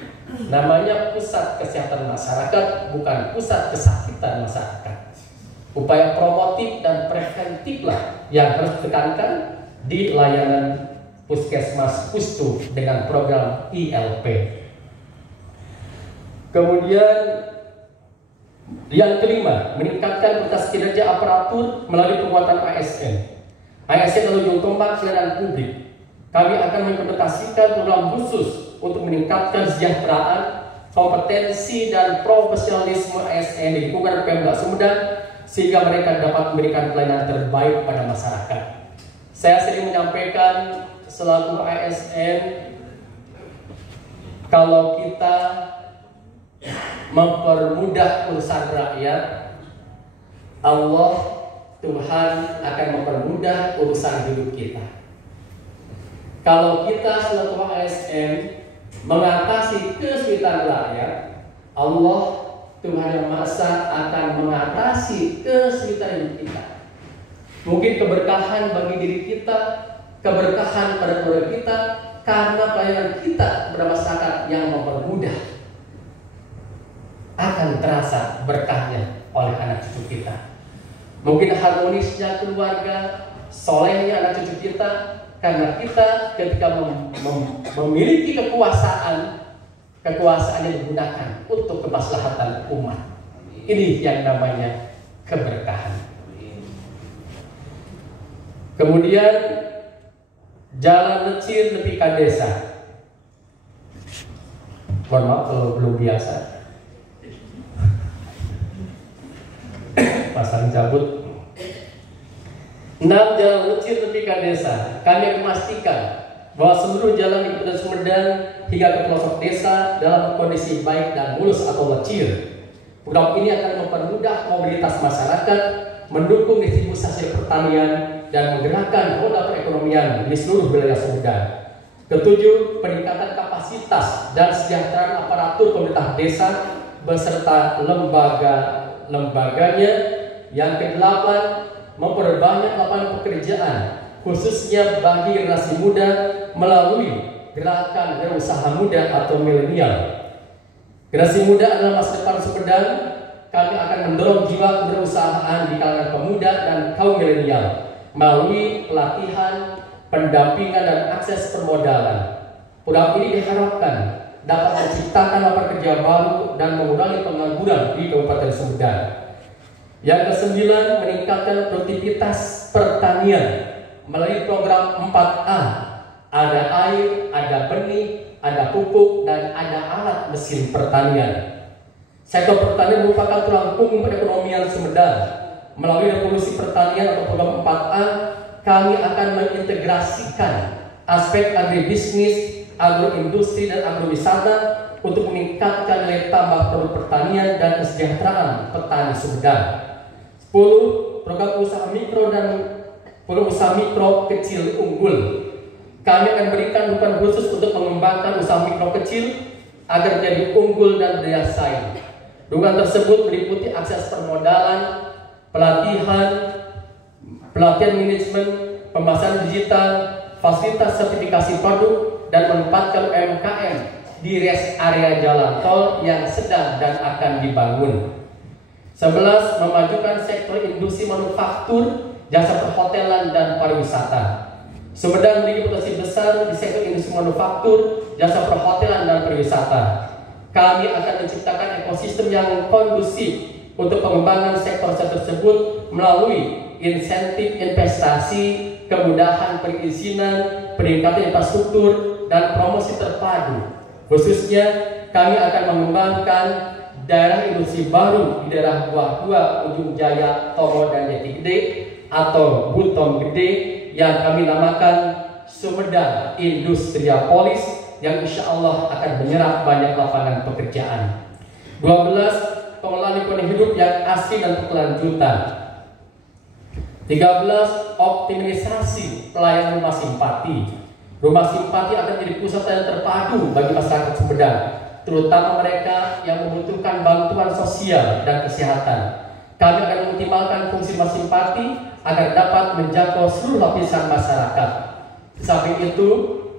Namanya pusat kesehatan masyarakat, bukan pusat kesakitan masyarakat. Upaya promotif dan preventif lah yang harus ditekankan di layanan puskesmas pustu dengan program ILP. Kemudian yang kelima, meningkatkan kualitas kinerja aparatur melalui penguatan ASN. ASN adalah ujung tombak pelayanan publik. Kami akan mengimplementasikan program khusus untuk meningkatkan kesejahteraan, kompetensi, dan profesionalisme ASN di lingkungan Pemda Sumedang sehingga mereka dapat memberikan pelayanan terbaik pada masyarakat. Saya sering menyampaikan selaku ASN, kalau kita mempermudah urusan rakyat, Allah Tuhan akan mempermudah urusan hidup kita. Kalau kita selaku ASN mengatasi kesulitan rakyat, Allah Tuhan Yang Maha Esa akan mengatasi kesulitan hidup kita. Mungkin keberkahan bagi diri kita, keberkahan pada keluarga kita, karena pelayanan kita kepada masyarakat yang mempermudah akan terasa berkahnya oleh anak cucu kita. Mungkin harmonisnya keluarga, solehnya anak cucu kita, karena kita ketika memiliki kekuasaan yang digunakan untuk kemaslahatan umat. Ini yang namanya keberkahan. Kemudian jalan lecir lebih ke desa. Mohon maaf kalau belum biasa. Pasang cabut. 6. Jalan lecir lebih ke desa. Kami memastikan bahwa seluruh jalan di Kabupaten Sumedang hingga ke pelosok desa dalam kondisi baik dan mulus atau lecir. Program ini akan mempermudah mobilitas masyarakat, mendukung distribusi hasil pertanian, dan menggerakkan roda perekonomian di seluruh wilayah Sumedang. Ketujuh, peningkatan kapasitas dan kesejahteraan aparatur pemerintah desa beserta lembaganya. Yang kedelapan, memperbanyak lapangan pekerjaan khususnya bagi generasi muda melalui gerakan berusaha muda atau milenial. Generasi muda adalah masa depan Sumedang. Kami akan mendorong jiwa keberusahaan di kalangan pemuda dan kaum milenial melalui pelatihan, pendampingan, dan akses permodalan. Program ini diharapkan dapat menciptakan lapangan kerja baru dan mengurangi pengangguran di Kabupaten Sumedang. Yang ke-9, meningkatkan produktivitas pertanian melalui program 4A. Ada air, ada benih, ada pupuk, dan ada alat mesin pertanian. Sektor pertanian merupakan tulang punggung perekonomian Sumedang. Melalui revolusi pertanian atau program 4A, kami akan mengintegrasikan aspek agribisnis, agroindustri, dan agrowisata untuk meningkatkan nilai tambah produk pertanian dan kesejahteraan petani Sumedang. 10. Program usaha mikro kecil unggul. Kami akan berikan dukungan khusus untuk mengembangkan usaha mikro kecil agar menjadi unggul dan berdaya saing. Dukungan tersebut meliputi akses permodalan, pelatihan manajemen, pemasaran digital, fasilitas sertifikasi produk, dan menempatkan UMKM di rest area jalan tol yang sedang dan akan dibangun. 11. Memajukan sektor industri manufaktur, jasa perhotelan, dan pariwisata. Sumedang memiliki potensi besar di sektor industri manufaktur, jasa perhotelan, dan pariwisata. Kami akan menciptakan ekosistem yang kondusif untuk pengembangan sektor tersebut melalui insentif investasi, kemudahan perizinan, peningkatan infrastruktur, dan promosi terpadu. Khususnya, kami akan mengembangkan daerah industri baru di daerah Buah-Buah, Ujung Jaya, Tomo, dan Jati Gede atau Buton Gede yang kami namakan Sumedang Industriapolis yang insya Allah akan menyerap banyak lapangan pekerjaan. 12. Pengelolaan lingkungan hidup yang asli dan berkelanjutan. 13. Optimalisasi pelayanan rumah simpati. Rumah simpati akan menjadi pusat yang terpadu bagi masyarakat Sumedang, terutama mereka yang membutuhkan bantuan sosial dan kesehatan. Kami akan mengoptimalkan fungsi rumah simpati agar dapat menjangkau seluruh lapisan masyarakat. Di samping itu,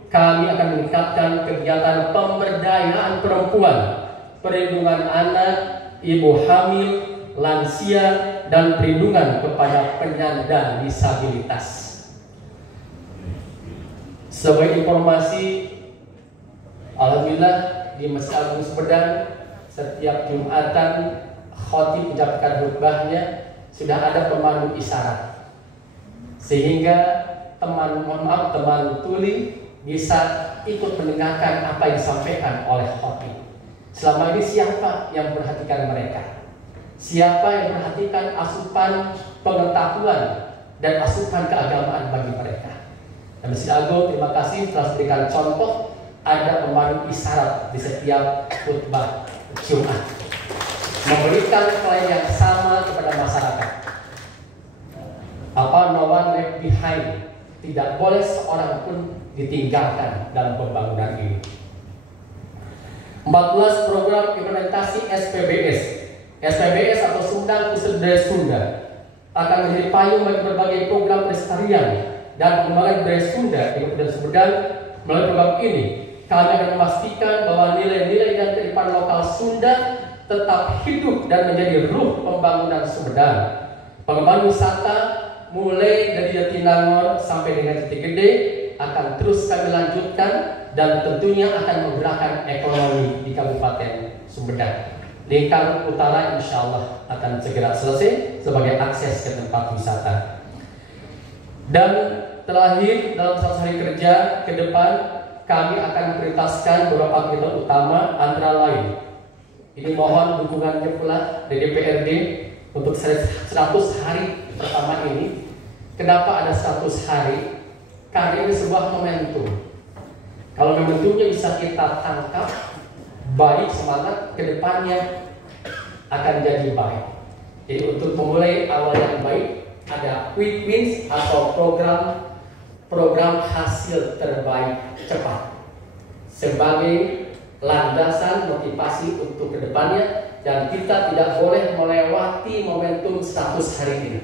kami akan meningkatkan kegiatan pemberdayaan perempuan, perlindungan anak, ibu hamil, lansia, dan perlindungan kepada penyandang disabilitas. Sebagai informasi, alhamdulillah di Masjid Agung Sumedang setiap Jumatan khotib menyampaikan khutbahnya sudah ada pemandu isyarat, sehingga teman tuli bisa ikut mendengarkan apa yang disampaikan oleh khotib. Selama ini siapa yang memperhatikan mereka? Siapa yang memperhatikan asupan pengetahuan dan asupan keagamaan bagi mereka? Dan Masjid Agung terima kasih telah memberikan contoh ada pemandu isyarat di setiap khutbah Jumat, memberikan pelayanan yang sama kepada masyarakat. No one left behind, tidak boleh seorang pun ditinggalkan dalam pembangunan ini. 14. Program implementasi SPBS. SPBS atau Sumedang Pusat Budaya Sunda akan menjadi payung bagi berbagai program pelestarian dan pengembangan budaya Sunda di Kabupaten Sumedang. Melalui program ini, kami akan memastikan bahwa nilai-nilai dan kearifan lokal Sunda tetap hidup dan menjadi ruh pembangunan Sumedang. Pengembangan wisata mulai dari Jatinangor sampai dengan Jati Gede akan terus kami lanjutkan dan tentunya akan menggerakkan ekonomi di Kabupaten Sumedang. Lingkar Utara insya Allah akan segera selesai sebagai akses ke tempat wisata. Dan terakhir, dalam 100 hari kerja ke depan, kami akan memprioritaskan beberapa kegiatan utama, antara lain ini mohon dukungannya pula dari DPRD untuk 100 hari pertama ini. Kenapa ada 100 hari? Karena ini sebuah momentum. Kalau momentumnya bisa kita tangkap baik, semangat ke depannya akan jadi baik. Jadi untuk memulai awal yang baik, ada quick wins atau program hasil terbaik cepat sebagai landasan motivasi untuk kedepannya, dan kita tidak boleh melewati momentum 100 hari ini.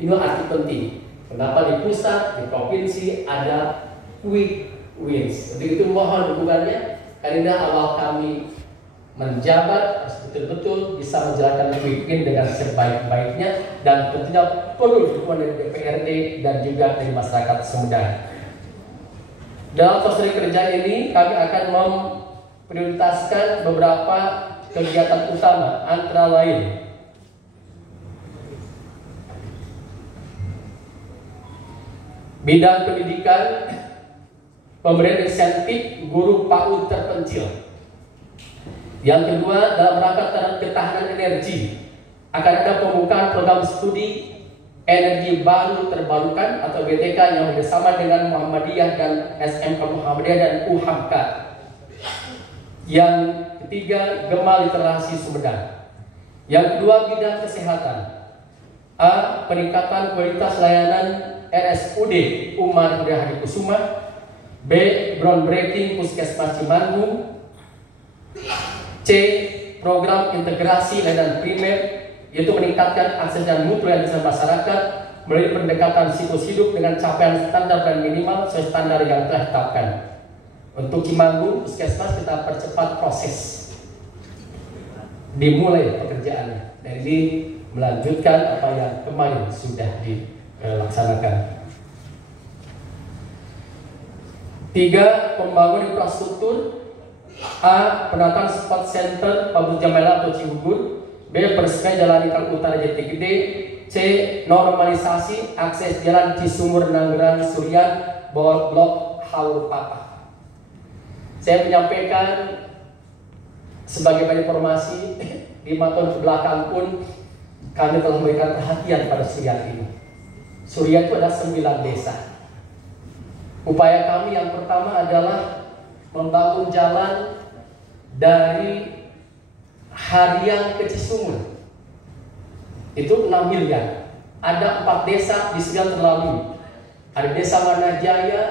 Ini arti penting. Kenapa di pusat, di provinsi ada quick wins. Untuk itu mohon dukungannya, karena awal kami menjabat harus betul-betul bisa menjalankan quick win dengan sebaik-baiknya, dan tentunya perlu dukungan dari DPRD dan juga dari masyarakat Sumedang. Dalam sosial kerja ini kami akan memprioritaskan beberapa kegiatan utama, antara lain bidang pendidikan, pemberian insentif guru PAUD terpencil. Yang kedua, dalam rangka ketahanan energi akan ada pembukaan program studi energi baru terbarukan atau BTK yang bersama dengan Muhammadiyah dan SMK Muhammadiyah dan UHAMK. Yang ketiga, Gema Literasi Sumedang. Yang kedua, bidang kesehatan. A. Peningkatan kualitas layanan RSUD Umar Budi Hadikusuma. B. Groundbreaking Puskesmas Cimanggung. C. Program integrasi layanan primer, yaitu meningkatkan akses dan mutu yang bisa masyarakat melalui pendekatan siklus hidup dengan capaian standar dan minimal sesuai standar yang telah ditetapkan. Untuk Cimanggung Puskesmas kita percepat proses dimulai pekerjaannya, dan ini melanjutkan apa yang kemarin sudah dilaksanakan. 3. Pembangunan infrastruktur. A. Penataan spot center Pabrik Jamela atau Cigugur. B. Peresmian jalan Ikan Utara Jati Gede. C. Normalisasi akses jalan Cisumur Nanggeran Surian bawah blok Haur Patah. Saya menyampaikan sebagai informasi, 5 tahun kebelakang pun kami telah memberikan perhatian pada Surian ini. Surian itu ada 9 desa. Upaya kami yang pertama adalah membangun jalan dari Harian ke Cisumur. Itu 6 miliar. Ada 4 desa di Surian terlalui. Ada desa Wanajaya,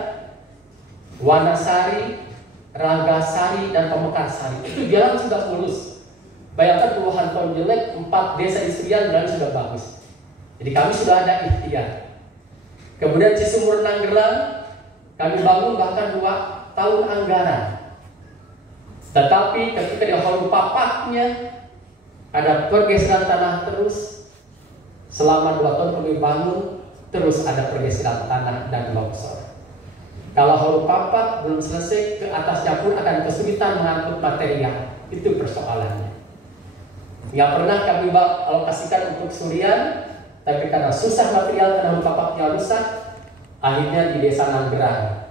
Wanasari, Ragasari, dan Pamekarsari. Itu jalan sudah mulus. Bayangkan puluhan tahun jelek, 4 desa di Surian jalan sudah bagus. Jadi kami sudah ada ikhtiar. Kemudian Cisumur Nanggeran kami bangun bahkan 2 tahun anggaran. Tetapi ketika di Haur Papaknya ada pergeseran tanah terus. Selama 2 tahun kami bangun, terus ada pergeseran tanah dan longsor. Kalau Haur Papak belum selesai, ke atasnya pun akan kesulitan mengangkut material. Itu persoalannya. Yang pernah kami alokasikan untuk Surian, tapi karena susah material karena Haur Papaknya rusak, akhirnya di desa Nanggeran.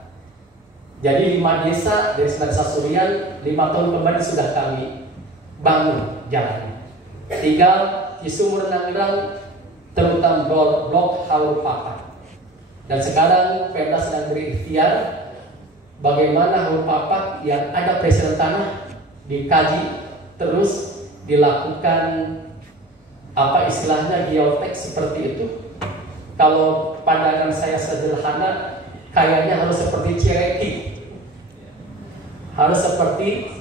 Jadi 5 desa dari 9 desa Surian, 5 tahun kembali sudah kami bangun jalan. Tinggal di Sumur Nanggeran terutama blok Haur Papak. Dan sekarang Pemda sedang berikhtiar bagaimana Haur Papak yang ada presiden tanah dikaji, terus dilakukan apa istilahnya geotek seperti itu. Kalau pandangan saya sederhana, kayaknya harus seperti Cireki, harus seperti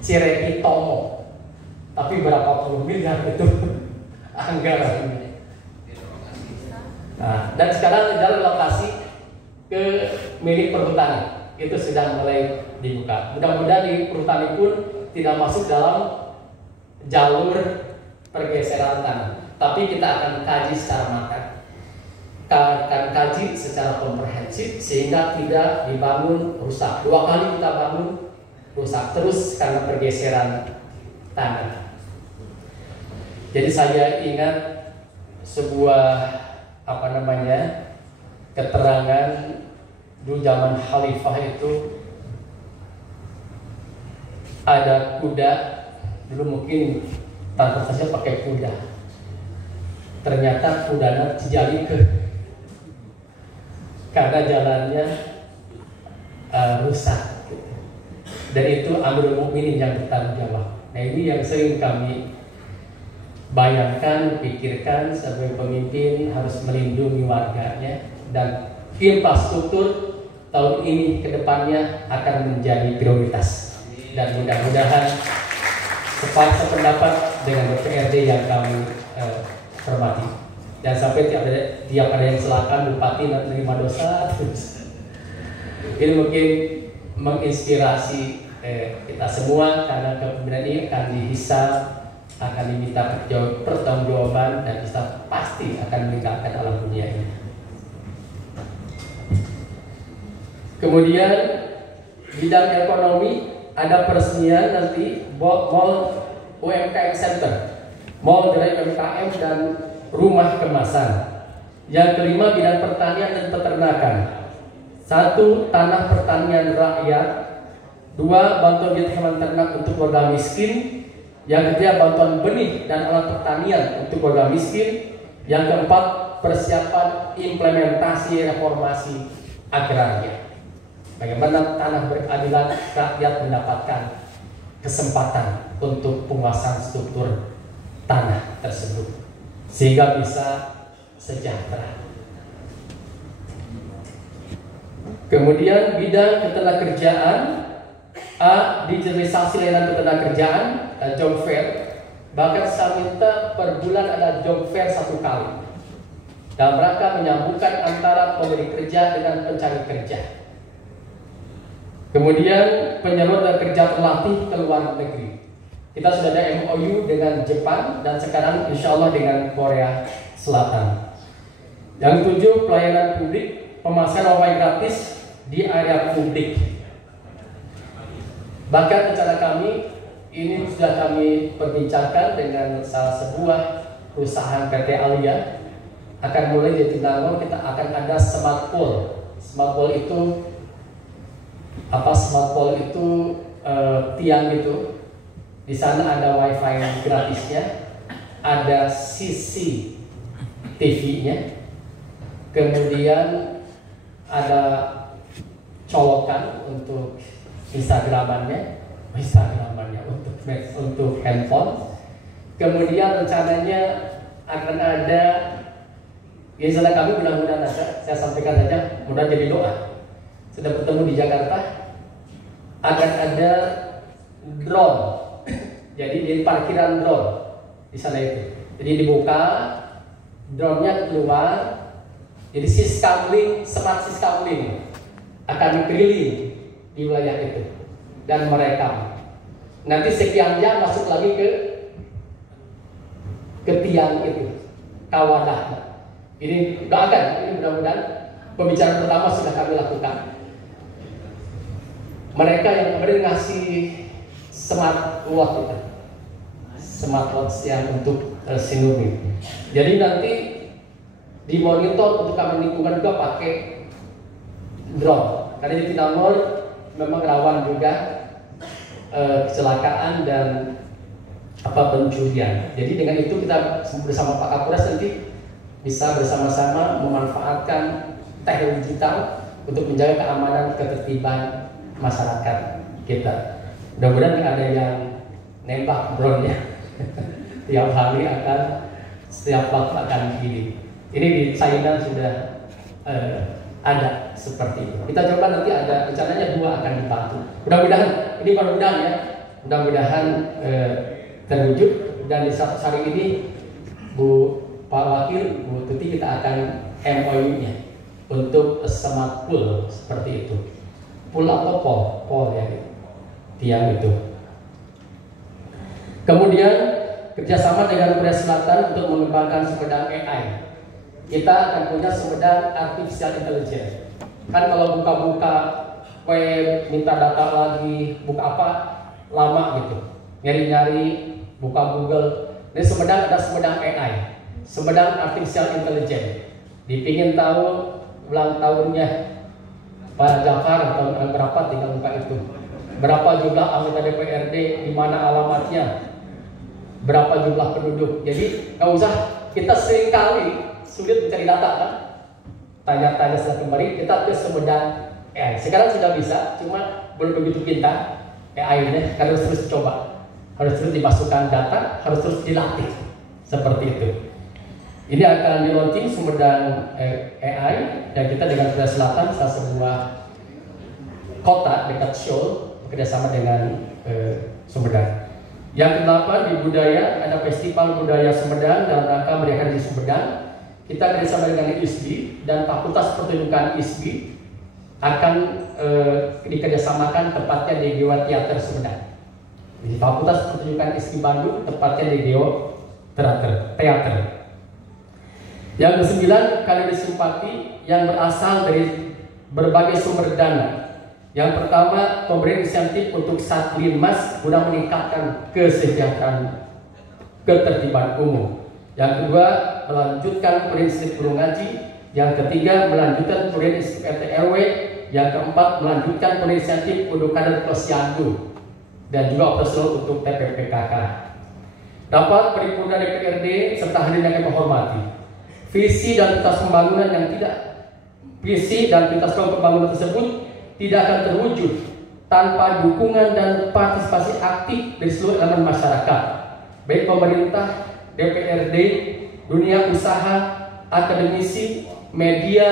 Cireki Tomo. Tapi berapa puluh miliar itu anggarannya. Nah, dan sekarang jalan lokasi ke milik perhutani itu sudah mulai dibuka. Mudah-mudahan di perhutani pun tidak masuk dalam jalur pergeseran tanah, tapi kita akan kaji secara matang. Akan kaji secara komprehensif sehingga tidak dibangun rusak. 2 kali kita bangun rusak terus karena pergeseran tanah. Jadi saya ingat sebuah keterangan dulu zaman Khalifah itu ada kuda, dulu mungkin transportasinya pakai kuda. Ternyata kudanya terjadi karena jalannya rusak. Dan itu Amirul Mukminin yang bertanggung jawab. Nah, ini yang sering kami bayangkan, pikirkan sebagai pemimpin harus melindungi warganya, dan infrastruktur tahun ini ke depannya akan menjadi prioritas. Dan mudah-mudahan sependapat dengan DPRD yang kami hormati. Dan sampai tiap ada yang silakan bupati menerima dosa terus. Ini mungkin menginspirasi kita semua, karena kepemimpinan ini akan dihisab, akan diminta pertanggungjawaban, dan kita pasti akan meninggalkan alam dunia ini. Kemudian bidang ekonomi, ada peresmian nanti mall UMKM Center, mall gerai UMKM dan rumah kemasan. Yang kelima, bidang pertanian dan peternakan. 1. Tanah pertanian rakyat. 2. Bantuan unit hewan ternak untuk warga miskin. Yang ketiga, bantuan benih dan alat pertanian untuk warga miskin. Yang keempat, persiapan implementasi reformasi agraria. Bagaimana tanah berkeadilan, rakyat mendapatkan kesempatan untuk penguasaan struktur tanah tersebut sehingga bisa sejahtera. Kemudian bidang ketenagakerjaan, A. Digitalisasi layanan ketenagakerjaan, job fair. Bahkan saya minta per bulan ada job fair 1 kali dalam rangka menyambungkan antara pemberi kerja dengan pencari kerja. Kemudian penyaluran kerja terlatih ke luar negeri. Kita sudah ada MOU dengan Jepang dan sekarang insya Allah dengan Korea Selatan. Yang 7, pelayanan publik, pemasangan wifi gratis di area publik. Bahkan rencana kami ini sudah kami perbincangkan dengan salah sebuah perusahaan PT Alia, akan mulai di Tinangor kita akan ada smart pole. Smart pole itu apa? Smart pole itu tiang itu. Di sana ada wifi gratisnya, ada CCTV-nya, kemudian ada colokan untuk Instagramannya untuk handphone. Kemudian rencananya akan ada, ya sana kami mudah-mudahan saya sampaikan saja, mudah jadi doa. Sudah bertemu di Jakarta, akan ada drone. Jadi di parkiran drone di sana itu. Jadi dibuka, drone-nya keluar. Jadi smart Siskamling akan keliling di wilayah itu dan merekam. Nanti sekian jam masuk lagi ke tiang itu, kawadah. Ini doakan, ini mudah-mudahan pembicaraan pertama sudah kami lakukan. Mereka yang kemudian ngasih smart watch itu, smart watch yang untuk sinumi. Jadi nanti dimonitor untuk keamanan lingkungan juga pakai drone. Karena di Tinangor memang rawan juga kecelakaan dan pencurian. Jadi dengan itu kita bersama Pak Kapolres nanti bisa bersama-sama memanfaatkan teknologi digital untuk menjaga keamanan ketertiban masyarakat kita. Mudah-mudahan tidak ada yang nembak drone-nya. Tiap hari setiap waktu akan begini. Ini di China sudah ada seperti itu. Kita coba nanti ada rencananya 2 akan dibantu. Mudah-mudahan ya. Mudah-mudahan terwujud, dan di satu hari ini Pak Wakil, Bu Tuti, kita akan MOU-nya untuk smart pool seperti itu. Pool atau pol ya, tiang itu. Kemudian kerjasama dengan Korea Selatan untuk mengembangkan sumber AI. Kita akan punya sumber artificial intelligence. Kan kalau buka-buka web, minta data lagi, buka apa, lama gitu. Nyari-nyari, buka Google. Ini ada sumber AI, sumber artificial intelligence. Dipingin tahu ulang tahunnya Pak Jafar tahun berapa, tinggal buka itu. Berapa jumlah anggota DPRD, di mana alamatnya, berapa jumlah penduduk. Jadi nggak usah, kita seringkali sulit mencari data kan. Tanya-tanya setelah kembali, kita ke Sumedang AI. Sekarang sudah bisa, cuma belum begitu pintar AI-nya, karena harus terus coba, harus terus dimasukkan data, harus terus dilatih, seperti itu. Ini akan di launching Sumedang AI, dan kita dengan Korea Selatan, salah sebuah kota dekat Seoul, bekerjasama dengan Sumedang. Yang ke-8 di budaya, ada Festival Budaya Sumedang dalam rangka merayakan di Sumedang. Kita kerjasama dengan ISBI dan Fakultas Pertunjukan ISBI akan dikerjasamakan tepatnya di Geo Teater Sumedang. Di Fakultas Pertunjukan ISBI Bandung tepatnya di Geo Teater. Yang ke-9, kali simpati yang berasal dari berbagai sumber dana. Yang pertama, pemberian insentif untuk Satlinmas guna meningkatkan kesejahteraan ketertiban umum. Yang kedua, melanjutkan prinsip guru ngaji. Yang ketiga, melanjutkan prinsip RT RW. Yang keempat, melanjutkan insentif untuk kader posyandu dan juga operasional untuk TPPKK. Dapat paripurna DPRD serta hadirin yang kami hormati. Visi dan prioritas pembangunan pembangunan tersebut tidak akan terwujud tanpa dukungan dan partisipasi aktif dari seluruh elemen masyarakat, baik pemerintah, DPRD, dunia usaha, akademisi, media,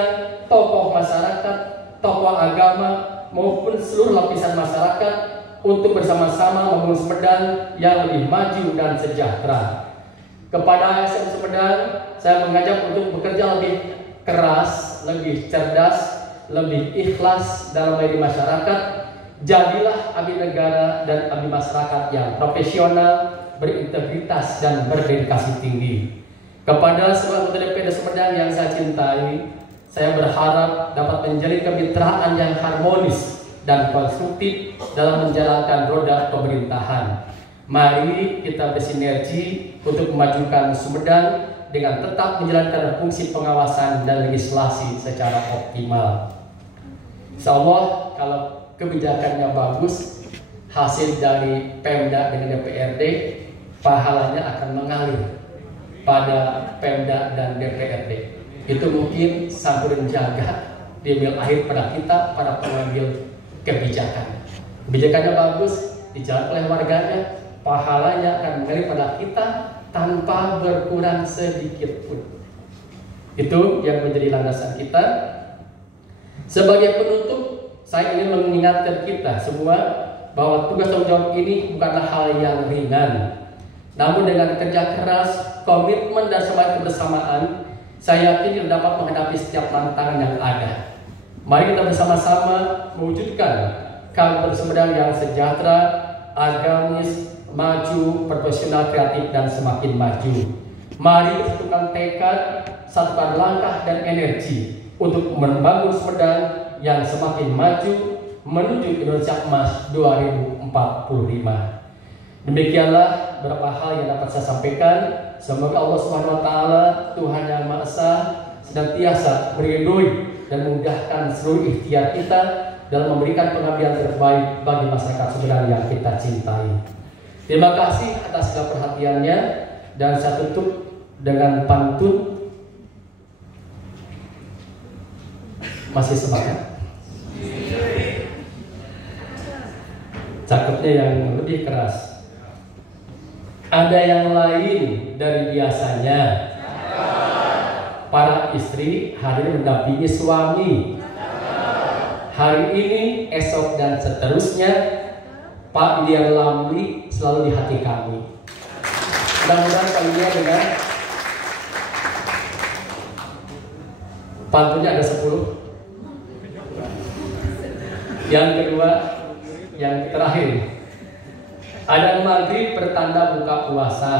tokoh masyarakat, tokoh agama, maupun seluruh lapisan masyarakat untuk bersama-sama membangun Sumedang yang lebih maju dan sejahtera. Kepada ASN Sumedang, saya mengajak untuk bekerja lebih keras, lebih cerdas, lebih ikhlas dalam melayani masyarakat. Jadilah abdi negara dan abdi masyarakat yang profesional, berintegritas dan berdedikasi tinggi. Kepada seluruh anggota DPRD Sumedang yang saya cintai, saya berharap dapat menjalin kemitraan yang harmonis dan konstruktif dalam menjalankan roda pemerintahan. Mari kita bersinergi untuk memajukan Sumedang dengan tetap menjalankan fungsi pengawasan dan legislasi secara optimal. Insyaallah kalau kebijakannya bagus, hasil dari Pemda dengan DPRD, pahalanya akan mengalir pada Pemda dan DPRD. Itu mungkin sampuran jaga diambil akhir pada kita, para pengambil kebijakan. Kebijakannya bagus, dijalankan oleh warganya, pahalanya akan mengalir pada kita tanpa berkurang sedikit pun. Itu yang menjadi landasan kita. Sebagai penutup, saya ingin mengingatkan kita semua bahwa tugas tanggung jawab ini bukanlah hal yang ringan. Namun dengan kerja keras, komitmen dan semangat kebersamaan, saya yakin kita dapat menghadapi setiap tantangan yang ada. Mari kita bersama-sama mewujudkan kampung Sumedang yang sejahtera, agamis, maju, profesional, kreatif, dan semakin maju. Mari satukan tekad, satukan langkah dan energi untuk membangun Sumedang yang semakin maju menuju Indonesia Emas 2045. Demikianlah beberapa hal yang dapat saya sampaikan. Semoga Allah Subhanahu wa taala, Tuhan yang Maha Esa, senantiasa meridhoi dan memudahkan seluruh ikhtiar kita dalam memberikan pengabdian terbaik bagi masyarakat Sumedang yang kita cintai. Terima kasih atas segala perhatiannya, dan saya tutup dengan pantun. Masih semangat? Cakepnya yang lebih keras. Ada yang lain dari biasanya. Para istri hadir mendampingi suami. Hari ini, esok, dan seterusnya, Pak Ilya Lamli selalu di hati kami. Mudah-mudahan Pak Ilya dengan pantunnya ada 10. Yang kedua, yang terakhir, ada maghrib pertanda buka puasa.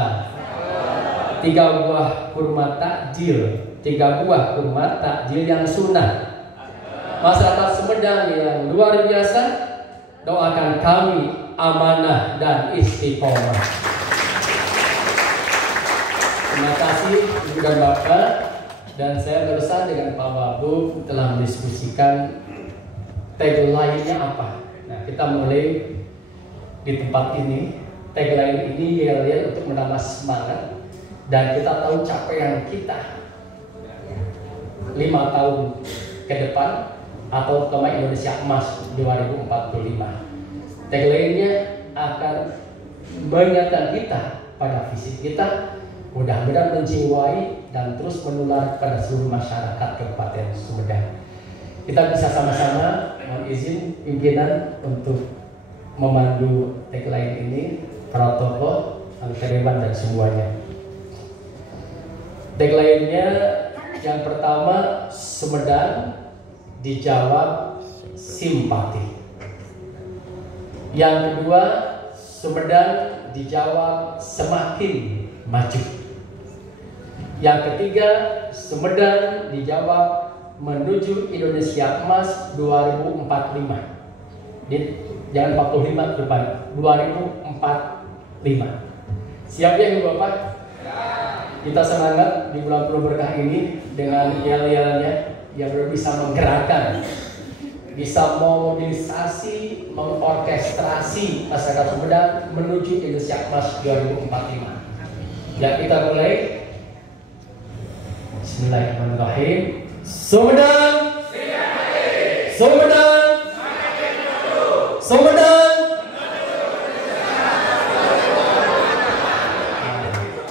3 buah kurma takjil, 3 buah kurma takjil yang sunnah. Masyarakat Sumedang yang luar biasa, doakan kami amanah dan istiqomah. Terima kasih Ibu dan Bapak. Dan saya berusaha dengan Pak Wagub telah mendiskusikan tagline-nya apa. Nah, kita mulai di tempat ini. Tagline ini yel-yel untuk menambah semangat, dan kita tahu capaian kita 5 tahun ke depan atau tema Indonesia Emas 2045. Tagline-nya akan mengingatkan kita pada visi kita, mudah-mudahan menjiwai dan terus menular pada seluruh masyarakat Kabupaten Sumedang. Kita bisa sama-sama mohon izin pimpinan untuk memandu tagline ini, protokol, anggota dewan dan semuanya. Tagline-nya yang pertama, Sumedang dijawab simpati. Yang kedua, Sumedang dijawab semakin maju. Yang ketiga, Sumedang dijawab menuju Indonesia Emas 2045. Jangan 45 ke depan, 2045. Siap ya Ibu Bapak? Kita semangat di bulan penuh berkah ini dengan yel-yelnya yang bisa menggerakkan, bisa memobilisasi, mengorkestrasi masyarakat Sumedang menuju Indonesia Emas 2045. Ya, kita mulai. Bismillahirrahmanirrahim. Sumedang, Sumedang, Sumedang.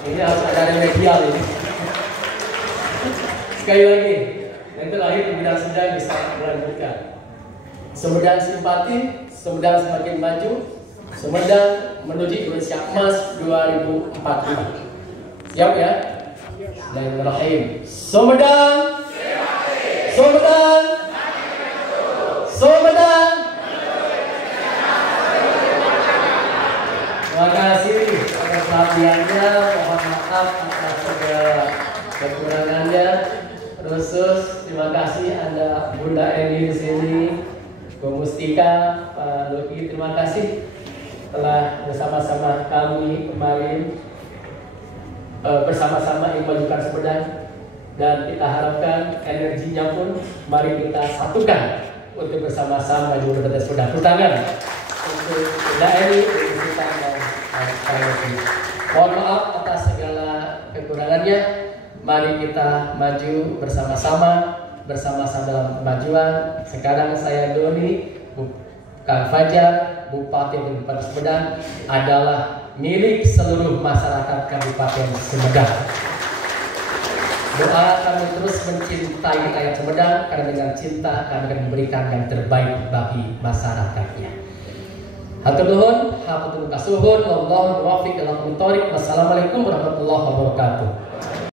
Ini harus ada remedial ini. Sekali lagi, yang terakhir pembinaan Sumedang bisa melanjutkan. Sumedang simpati, Sumedang semakin maju, Sumedang menuju Indonesia Emas 2045. Siap ya? Bismillahirrahmanirrahim. Sumedang, Sumedang, Sumedang. Terima kasih atas perhatiannya. Mohon maaf atas segala kekurangannya. Khusus terima kasih Anda Bunda Eni di sini, Bu Mustika, Pak Luki, terima kasih telah bersama-sama kami kemarin bersama-sama memajukan Sumedang, dan kita harapkan energinya pun mari kita satukan untuk bersama-sama maju Kabupaten Sumedang. Tangan untuk Bunda Eni, Bu Mustika, dan Pak Luki. Mohon maaf atas segala kekurangannya. Mari kita maju bersama-sama dalam kemajuan. Sekarang saya Doni, Kang Fajar, Bupati Kabupaten Sumedang adalah milik seluruh masyarakat Kabupaten Sumedang. Doa kami terus mencintai rakyat Sumedang, karena dengan cinta kami akan memberikan yang terbaik bagi masyarakatnya. Hatur nuhun, hatur kasuhun, wallahu muwaffiq ila aqwamit thoriq. Wassalamualaikum warahmatullahi wabarakatuh.